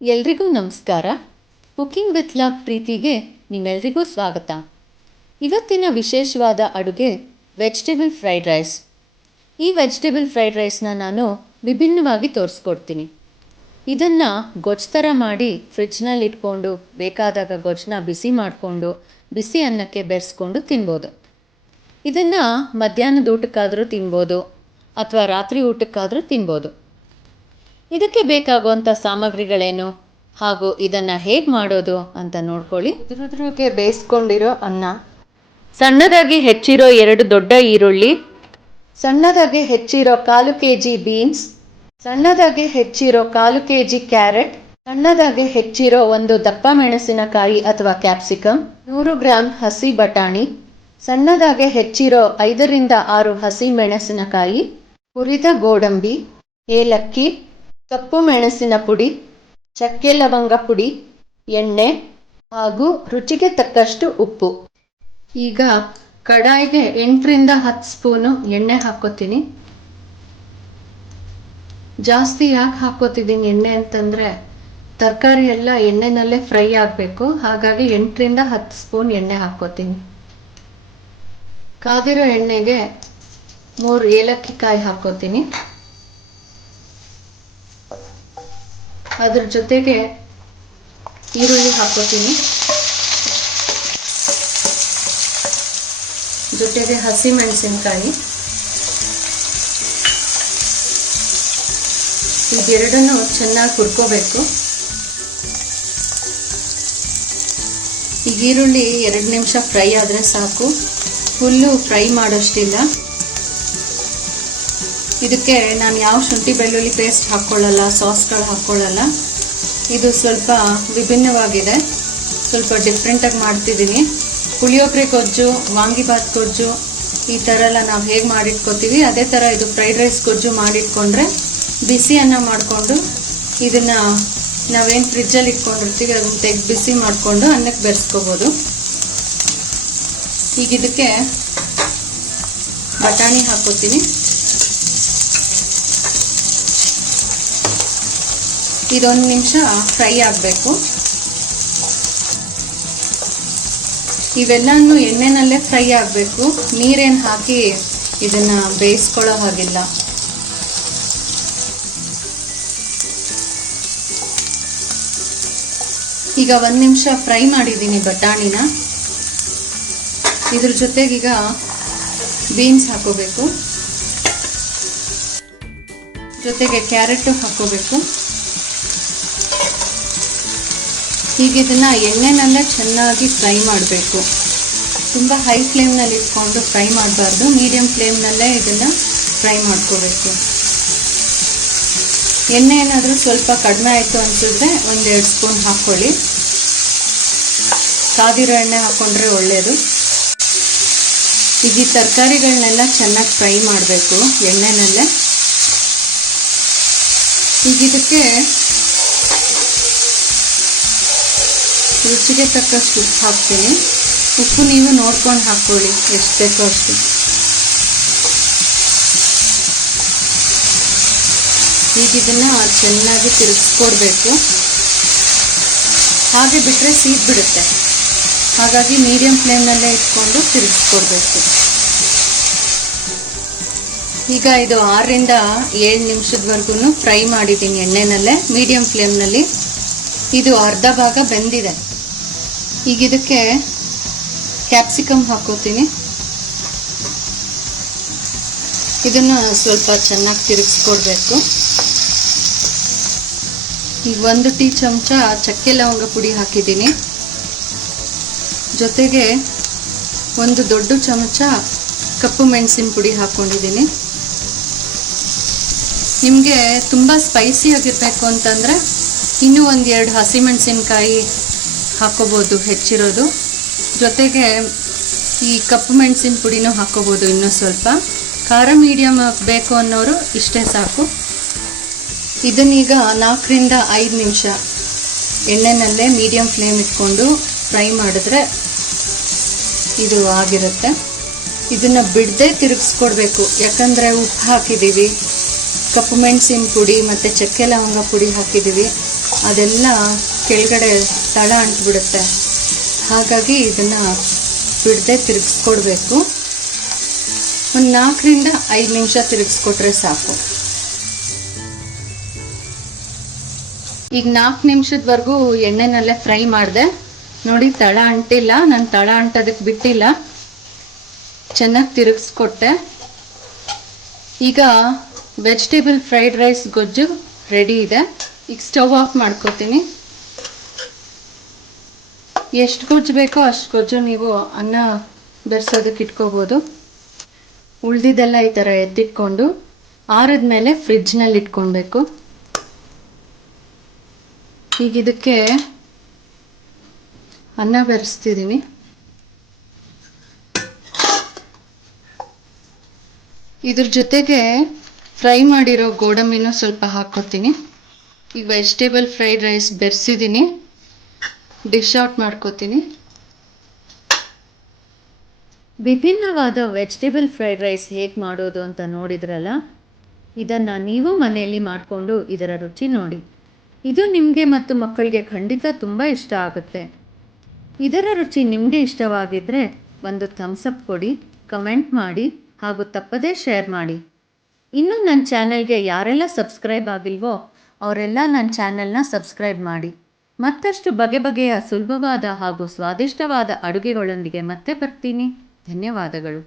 ಎಲ್ರಿಗೂ ನಮಸ್ಕಾರ. Cooking with love ಪ್ರೀತಿಗೆ ನಿಮ್ಮೆಲ್ರಿಗೂ ಸ್ವಾಗತ. ಇವತ್ತಿನ ವಿಶೇಷವಾದ ಅಡುಗೆ ವೆಜಿಟೇಬಲ್ ಫ್ರೈಡ್ ರೈಸ್. ಈ ವೆಜಿಟೇಬಲ್ ಫ್ರೈಡ್ ರೈಸ್ನ ನಾನು ವಿಭಿನ್ನವಾಗಿ ತೋರಿಸ್ಕೊಡ್ತೀನಿ. ಇದನ್ನು ಗೊಜ್ಜು ಥರ ಮಾಡಿ ಫ್ರಿಡ್ಜ್ನಲ್ಲಿ ಇಟ್ಕೊಂಡು ಬೇಕಾದಾಗ ಗೊಜ್ಜನ್ನ ಬಿಸಿ ಮಾಡಿಕೊಂಡು ಬಿಸಿ ಅನ್ನಕ್ಕೆ ಬೆರೆಸ್ಕೊಂಡು ತಿನ್ಬೋದು. ಇದನ್ನು ಮಧ್ಯಾಹ್ನದ ಊಟಕ್ಕಾದರೂ ತಿನ್ಬೋದು ಅಥವಾ ರಾತ್ರಿ ಊಟಕ್ಕಾದರೂ ತಿನ್ಬೋದು. ಇದಕ್ಕೆ ಬೇಕಾಗುವಂಥ ಸಾಮಗ್ರಿಗಳೇನು ಹಾಗೂ ಇದನ್ನು ಹೇಗೆ ಮಾಡೋದು ಅಂತ ನೋಡ್ಕೊಳ್ಳಿ. ಉದುರುದ್ರಿಗೆ ಬೇಯಿಸ್ಕೊಂಡಿರೋ ಅನ್ನ, ಸಣ್ಣದಾಗಿ ಹೆಚ್ಚಿರೋ 2 ದೊಡ್ಡ ಈರುಳ್ಳಿ, ಸಣ್ಣದಾಗಿ ಹೆಚ್ಚಿರೋ 1/4 kg ಬೀನ್ಸ್, ಸಣ್ಣದಾಗಿ ಹೆಚ್ಚಿರೋ 1/4 kg ಕ್ಯಾರೆಟ್, ಸಣ್ಣದಾಗಿ ಹೆಚ್ಚಿರೋ 1 ದಪ್ಪ ಮೆಣಸಿನಕಾಯಿ ಅಥವಾ ಕ್ಯಾಪ್ಸಿಕಮ್, 100 ಗ್ರಾಂ ಹಸಿ ಬಟಾಣಿ, ಸಣ್ಣದಾಗಿ ಹೆಚ್ಚಿರೋ 5 ರಿಂದ 6 ಹಸಿ ಮೆಣಸಿನಕಾಯಿ, ಹುರಿದ ಗೋಡಂಬಿ, ಏಲಕ್ಕಿ, ಕಪ್ಪು ಮೆಣಸಿನ ಪುಡಿ, ಚಕ್ಕೆ ಲವಂಗ ಪುಡಿ, ಎಣ್ಣೆ ಹಾಗೂ ರುಚಿಗೆ ತಕ್ಕಷ್ಟು ಉಪ್ಪು. ಈಗ ಕಡಾಯಿಗೆ 8 ರಿಂದ 10 ಸ್ಪೂನು ಎಣ್ಣೆ ಹಾಕ್ಕೋತೀನಿ. ಜಾಸ್ತಿ ಯಾಕೆ ಹಾಕ್ಕೋತಿದ್ದೀನಿ ಎಣ್ಣೆ ಅಂತಂದರೆ ತರಕಾರಿ ಎಲ್ಲ ಎಣ್ಣೆನಲ್ಲೇ ಫ್ರೈ ಆಗಬೇಕು. ಹಾಗಾಗಿ 8 ರಿಂದ 10 ಸ್ಪೂನ್ ಎಣ್ಣೆ ಹಾಕ್ಕೋತೀನಿ. ಕಾದಿರೋ ಎಣ್ಣೆಗೆ 3 ಏಲಕ್ಕಿ ಕಾಯಿ ಹಾಕ್ಕೋತೀನಿ. ಅದ್ರ ಜೊತೆಗೆ ಈರುಳ್ಳಿ ಹಾಕ್ಕೋತೀನಿ. ಜೊತೆಗೆ ಹಸಿ ಮೆಣಸಿನಕಾಯಿ. ಇದೆರಡನ್ನು ಚೆನ್ನಾಗಿ ಹುರ್ಕೋಬೇಕು. ಈಗ ಈರುಳ್ಳಿ 2 ನಿಮಿಷ ಫ್ರೈ ಆದರೆ ಸಾಕು, ಫುಲ್ಲು ಫ್ರೈ ಮಾಡೋಷ್ಟಿಲ್ಲ. ಇದಕ್ಕೆ ನಾನು ಯಾವ ಶುಂಠಿ ಬೆಳ್ಳುಳ್ಳಿ ಪೇಸ್ಟ್ ಹಾಕ್ಕೊಳ್ಳಲ್ಲ, ಸಾಸ್ಗಳು ಹಾಕ್ಕೊಳ್ಳಲ್ಲ. ಇದು ಸ್ವಲ್ಪ ವಿಭಿನ್ನವಾಗಿದೆ, ಸ್ವಲ್ಪ ಡಿಫ್ರೆಂಟಾಗಿ ಮಾಡ್ತಿದ್ದೀನಿ. ಪುಳಿಯೋಗರೆ ಗೊಜ್ಜು, ವಾಂಗಿಬಾತ್ ಗೊಜ್ಜು ಈ ಥರ ಎಲ್ಲ ನಾವು ಹೇಗೆ ಮಾಡಿಟ್ಕೋತೀವಿ ಅದೇ ಥರ ಇದು ಫ್ರೈಡ್ ರೈಸ್ ಗೊಜ್ಜು ಮಾಡಿಟ್ಕೊಂಡ್ರೆ ಬಿಸಿ ಅನ್ನ ಮಾಡಿಕೊಂಡು ಇದನ್ನು ನಾವೇನು ಫ್ರಿಜ್ಜಲ್ಲಿ ಇಟ್ಕೊಂಡಿರ್ತೀವಿ ಅದನ್ನು ತೆಗೆದು ಬಿಸಿ ಮಾಡಿಕೊಂಡು ಅನ್ನಕ್ಕೆ ಬೆರೆಸ್ಕೋಬೋದು. ಈಗ ಇದಕ್ಕೆ ಬಟಾಣಿ ಹಾಕ್ಕೋತೀನಿ. ಇದೊಂದು ನಿಮಿಷ ಫ್ರೈ ಆಗಬೇಕು. ಇವೆಲ್ಲನೂ ಎಣ್ಣೆನಲ್ಲೇ ಫ್ರೈ ಆಗಬೇಕು, ನೀರೇನು ಹಾಕಿ ಇದನ್ನು ಬೇಯಿಸ್ಕೊಳ್ಳೋ ಹಾಗಿಲ್ಲ. ಈಗ 1 ನಿಮಿಷ ಫ್ರೈ ಮಾಡಿದ್ದೀನಿ ಬಟಾಣಿನ. ಇದ್ರ ಜೊತೆಗೀಗ ಬೀನ್ಸ್ ಹಾಕೋಬೇಕು, ಜೊತೆಗೆ ಕ್ಯಾರೆಟು ಹಾಕೋಬೇಕು. ಈಗ ಇದನ್ನು ಎಣ್ಣೆನಲ್ಲೇ ಚೆನ್ನಾಗಿ ಫ್ರೈ ಮಾಡಬೇಕು. ತುಂಬ ಹೈ ಫ್ಲೇಮ್ನಲ್ಲಿ ಇಟ್ಕೊಂಡು ಫ್ರೈ ಮಾಡಬಾರ್ದು, ಮೀಡಿಯಂ ಫ್ಲೇಮ್ನಲ್ಲೇ ಇದನ್ನು ಫ್ರೈ ಮಾಡ್ಕೋಬೇಕು. ಎಣ್ಣೆ ಏನಾದರೂ ಸ್ವಲ್ಪ ಕಡಿಮೆ ಆಯಿತು ಅನಿಸಿದ್ರೆ 1-2 ಸ್ಪೂನ್ ಹಾಕ್ಕೊಳ್ಳಿ. ಕಾದಿರೋ ಎಣ್ಣೆ ಹಾಕ್ಕೊಂಡ್ರೆ ಒಳ್ಳೆಯದು. ಈಗ ಈ ತರಕಾರಿಗಳನ್ನೆಲ್ಲ ಚೆನ್ನಾಗಿ ಫ್ರೈ ಮಾಡಬೇಕು ಎಣ್ಣೆನಲ್ಲೇ. ಈಗ ಇದಕ್ಕೆ ರುಚಿಗೆ ತಕ್ಕಷ್ಟು ಉಪ್ಪು ಹಾಕ್ತೀನಿ. ಉಪ್ಪು ನೀವು ನೋಡ್ಕೊಂಡು ಹಾಕ್ಕೊಳ್ಳಿ, ಎಷ್ಟು ಬೇಕೋ ಅಷ್ಟು. ಈಗ ಇದನ್ನು ಚೆನ್ನಾಗಿ ತಿರುಗಿಸ್ಕೊಡ್ಬೇಕು. ಹಾಗೆ ಬಿಟ್ಟರೆ ಸೀದ್ಬಿಡುತ್ತೆ, ಹಾಗಾಗಿ ಮೀಡಿಯಂ ಫ್ಲೇಮ್ನಲ್ಲೇ ಇಟ್ಕೊಂಡು ತಿರುಗಿಸ್ಕೊಡ್ಬೇಕು. ಈಗ ಇದು 6 ರಿಂದ 7 ನಿಮಿಷದವರೆಗೂ ಫ್ರೈ ಮಾಡಿದ್ದೀನಿ ಎಣ್ಣೆನಲ್ಲೇ ಮೀಡಿಯಂ ಫ್ಲೇಮ್ನಲ್ಲಿ. ಇದು ಅರ್ಧ ಭಾಗ ಬೆಂದಿದೆ. ಈಗ ಇದಕ್ಕೆ ಕ್ಯಾಪ್ಸಿಕಮ್ ಹಾಕೋತೀನಿ. ಇದನ್ನು ಸ್ವಲ್ಪ ಚೆನ್ನಾಗಿ ತಿರುಗಿಸ್ಕೊಡ್ಬೇಕು. ಈಗ 1 ಟೀ ಚಮಚ ಚಕ್ಕೆ ಲವಂಗ ಪುಡಿ ಹಾಕಿದ್ದೀನಿ. ಜೊತೆಗೆ 1 ದೊಡ್ಡ ಚಮಚ ಕಪ್ಪು ಮೆಣಸಿನ ಪುಡಿ ಹಾಕ್ಕೊಂಡಿದ್ದೀನಿ. ನಿಮಗೆ ತುಂಬ ಸ್ಪೈಸಿ ಆಗಿರಬೇಕು ಅಂತಂದರೆ ಇನ್ನೂ 1-2 ಹಸಿಮೆಣಸಿನ್ಕಾಯಿ ಹಾಕ್ಕೋಬೋದು ಹೆಚ್ಚಿರೋದು. ಜೊತೆಗೆ ಈ ಕಪ್ಪು ಮೆಣಸಿನ ಪುಡಿನೂ ಹಾಕ್ಕೋಬೋದು ಇನ್ನೂ ಸ್ವಲ್ಪ. ಖಾರ ಮೀಡಿಯಮ್ ಬೇಕು ಅನ್ನೋರು ಇಷ್ಟೇ ಸಾಕು. ಇದನ್ನೀಗ 4 ರಿಂದ 5 ನಿಮಿಷ ಎಣ್ಣೆನಲ್ಲೇ ಮೀಡಿಯಮ್ ಫ್ಲೇಮ್ ಇಟ್ಕೊಂಡು ಫ್ರೈ ಮಾಡಿದ್ರೆ ಇದು ಆಗಿರುತ್ತೆ. ಇದನ್ನು ಬಿಡದೆ ತಿರುಗಿಸ್ಕೊಡ್ಬೇಕು, ಯಾಕಂದರೆ ಉಪ್ಪು ಹಾಕಿದ್ದೀವಿ, ಕಪ್ಪು ಮೆಣಸಿನ ಪುಡಿ ಮತ್ತು ಚಕ್ಕೆ ಲವಂಗ ಪುಡಿ ಹಾಕಿದ್ದೀವಿ. ಅದೆಲ್ಲ ಕೆಳಗಡೆ ತಳ ಅಂಟ್ಬಿಡುತ್ತೆ. ಹಾಗಾಗಿ ಇದನ್ನು ಬಿಡದೆ ತಿರುಗಿಸ್ಕೊಡ್ಬೇಕು. ಒಂದು 4ರಿಂದ 5 ನಿಮಿಷ ತಿರುಗಿಸ್ಕೊಟ್ರೆ ಸಾಕು. ಈಗ 4 ನಿಮಿಷದವರೆಗೂ ಎಣ್ಣೆನಲ್ಲೇ ಫ್ರೈ ಮಾಡಿದೆ. ನೋಡಿ, ತಳ ಅಂಟಿಲ್ಲ. ನಾನು ತಳ ಅಂಟೋದಕ್ಕೆ ಬಿಟ್ಟಿಲ್ಲ, ಚೆನ್ನಾಗಿ ತಿರುಗಿಸ್ಕೊಟ್ಟೆ. ಈಗ ವೆಜಿಟೇಬಲ್ ಫ್ರೈಡ್ ರೈಸ್ ಗೊಜ್ಜು ರೆಡಿ ಇದೆ. ಈಗ ಸ್ಟವ್ ಆಫ್ ಮಾಡ್ಕೋತೀನಿ. ಎಷ್ಟು ಗೊಜ್ಜು ಬೇಕೋ ಅಷ್ಟು ಗೊಜ್ಜು ನೀವು ಅನ್ನ ಬೆರೆಸೋದಕ್ಕೆ ಇಟ್ಕೋಬೋದು. ಉಳಿದಿದ್ದೆಲ್ಲ ಈ ಥರ ಎತ್ತಿಟ್ಕೊಂಡು ಆರಿದ ಮೇಲೆ ಫ್ರಿಡ್ಜ್ನಲ್ಲಿ ಇಟ್ಕೊಳ್ಬೇಕು. ಈಗ ಇದಕ್ಕೆ ಅನ್ನ ಬೆರೆಸ್ತಿದ್ದೀನಿ. ಇದ್ರ ಜೊತೆಗೆ ಫ್ರೈ ಮಾಡಿರೋ ಗೋಡಂಬಿನೂ ಸ್ವಲ್ಪ ಹಾಕ್ಕೋತೀನಿ. ಈಗ ವೆಜಿಟೇಬಲ್ ಫ್ರೈಡ್ ರೈಸ್ ಬೆರೆಸಿದ್ದೀನಿ, ಡಿಶ್ ಔಟ್ ಮಾಡ್ಕೋತೀನಿ. ವಿಭಿನ್ನವಾದ ವೆಜಿಟೇಬಲ್ ಫ್ರೈಡ್ ರೈಸ್ ಹೇಗೆ ಮಾಡೋದು ಅಂತ ನೋಡಿದ್ರಲ್ಲ. ಇದನ್ನು ನೀವು ಮನೆಯಲ್ಲಿ ಮಾಡಿಕೊಂಡು ಇದರ ರುಚಿ ನೋಡಿ. ಇದು ನಿಮಗೆ ಮತ್ತು ಮಕ್ಕಳಿಗೆ ಖಂಡಿತ ತುಂಬ ಇಷ್ಟ ಆಗುತ್ತೆ. ಇದರ ರುಚಿ ನಿಮಗೆ ಇಷ್ಟವಾಗಿದ್ದರೆ ಒಂದು ಥಮ್ಸ್ ಅಪ್ ಕೊಡಿ, ಕಮೆಂಟ್ ಮಾಡಿ ಹಾಗೂ ತಪ್ಪದೇ ಶೇರ್ ಮಾಡಿ. ಇನ್ನು ನನ್ನ ಚಾನಲ್ಗೆ ಯಾರೆಲ್ಲ ಸಬ್ಸ್ಕ್ರೈಬ್ ಆಗಿಲ್ವೋ ಅವರೆಲ್ಲ ನನ್ನ ಚಾನಲ್ನ ಸಬ್ಸ್ಕ್ರೈಬ್ ಮಾಡಿ. ಮತ್ತಷ್ಟು ಬಗೆ ಬಗೆಯ ಸುಲಭವಾದ ಹಾಗೂ ಸ್ವಾದಿಷ್ಟವಾದ ಅಡುಗೆಗಳೊಂದಿಗೆ ಮತ್ತೆ ಬರ್ತೀನಿ. ಧನ್ಯವಾದಗಳು.